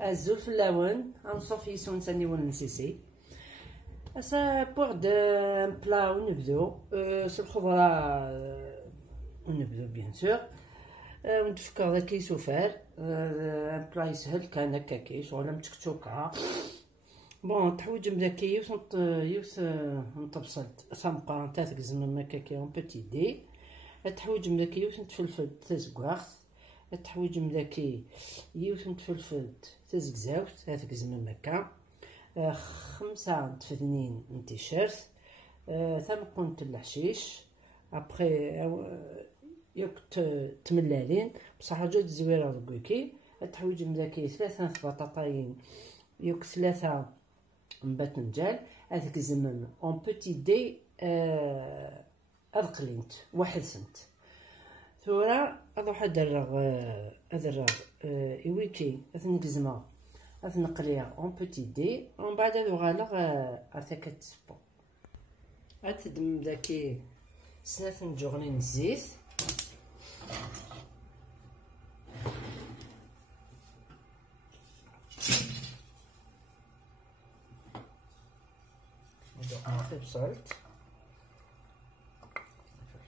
الزول في اللون غنصوفي سونساني ونسيسي سا بوغ دو بلا ونبدو سي الخضره ونبدو بيان سور ونتفكر داك كيسوفار ان بلا يسهل كان هكاكي شغل متكتوكه بون تحويج مذاكي يوس نطبسلت سامقا تاثك زمن هكاكي اون بوتي دي التحويج مذاكي يوس نتفلفل تزكواخ التحويج مذاكي يوس نتفلفل تزكزاوت هاثك زمن هكا 5 تفدنين من تيشيرت ثم كنت الحشيش ابخي ياك تملالين بصح جات زويره دوكي التحويج مذاكي 3 بطاطاين ياك 3 باذنجان هذاك الزمن اون بوتي دي قلينت 1 سنت ثورا اروح ادرغ ايويكي نقزمه نقليها اون بوتي دي ومن بعد غالغ ارتكت سبو اتدم داكي 3 جوغنين الزيت نحط بصلت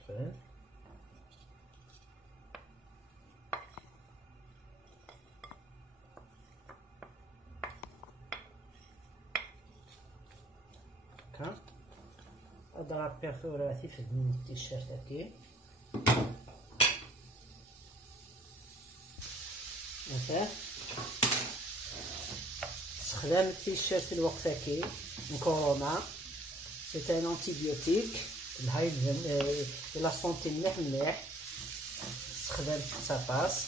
فلفل هكا اضرب بيرفوراتي في التيشيرت هاكي مثلا استخدام التيشيرت الوقت هاكي كورونا سي ان انتيبيوتيك الهاي لا سونتي مليح استخدام ساباس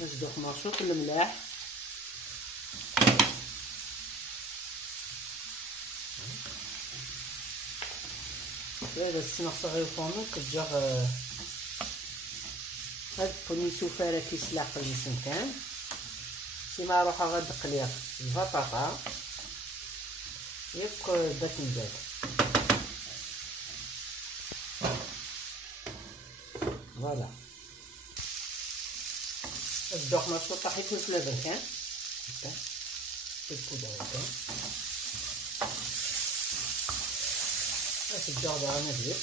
نزدوق ماشوط الملاح هذا السنخ صغير فومن كتجا هاد بوني سوفاره كيسلاح في المسكان سيما روح غادق ليها البطاطا ياك باذنجان فوالا الدوق ماشطوط طاح يكون في البركان هكا بالبودره هكا هاك الدوق راه مزيق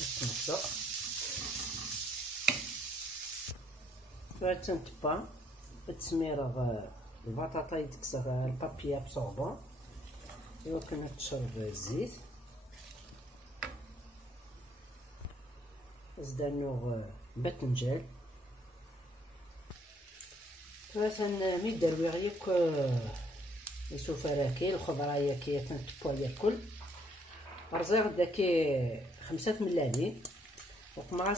نتمشط تنتبا التسميره البطاطا يتكسر البابي ابسوربون ايوا كنا تشرب الزيت زدانو باذنجان مثلا ميدار ياك يسوفراكي الخضره ياكي تنتبوا ياكل رزيغ داكي 5 ملالين وقمع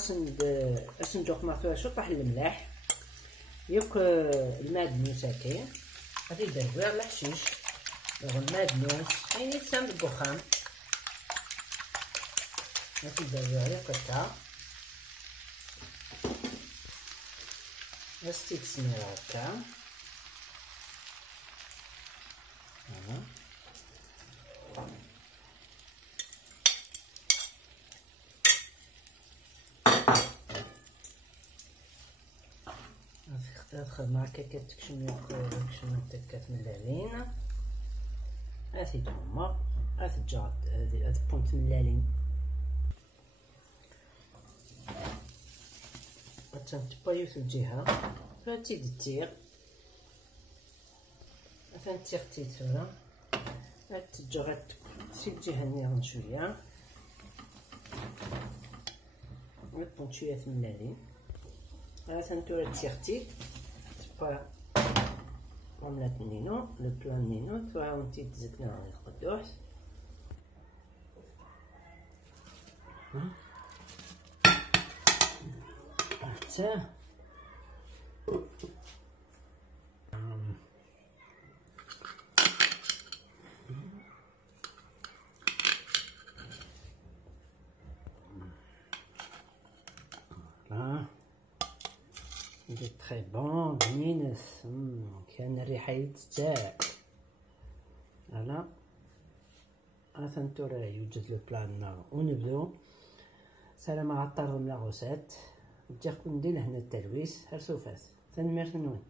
اسندوق مع شطح الملاح ياك المعدنوس هاكي غادي يدير الحشيش المعدنوس عيني تسام بالدخان غادي يدير ياك هكا غاستي تسمير هكا تدخل مع كيكه تكشم تكات ملالين هاثي هما هاث جات هاد بونت ملالين تنتبايو في الجهه فهاتي دتير مثلا تيغتي ثورا هاد تجا في الجهه النيران شويه نبون شويه ملالين هاثا نتورا تيغتي تبا عملات نينو لو بلان نينو ثورا ونتي تزكنا على القدوح حتى دي تري بون بنينس كان الريحه يتاك فوالا هانتورا يوجد لو بلان ونبدو سلام على الطرد من لاغوسات. نجيكم ندير هنا التلويس هرسوفات. تنميرت نون.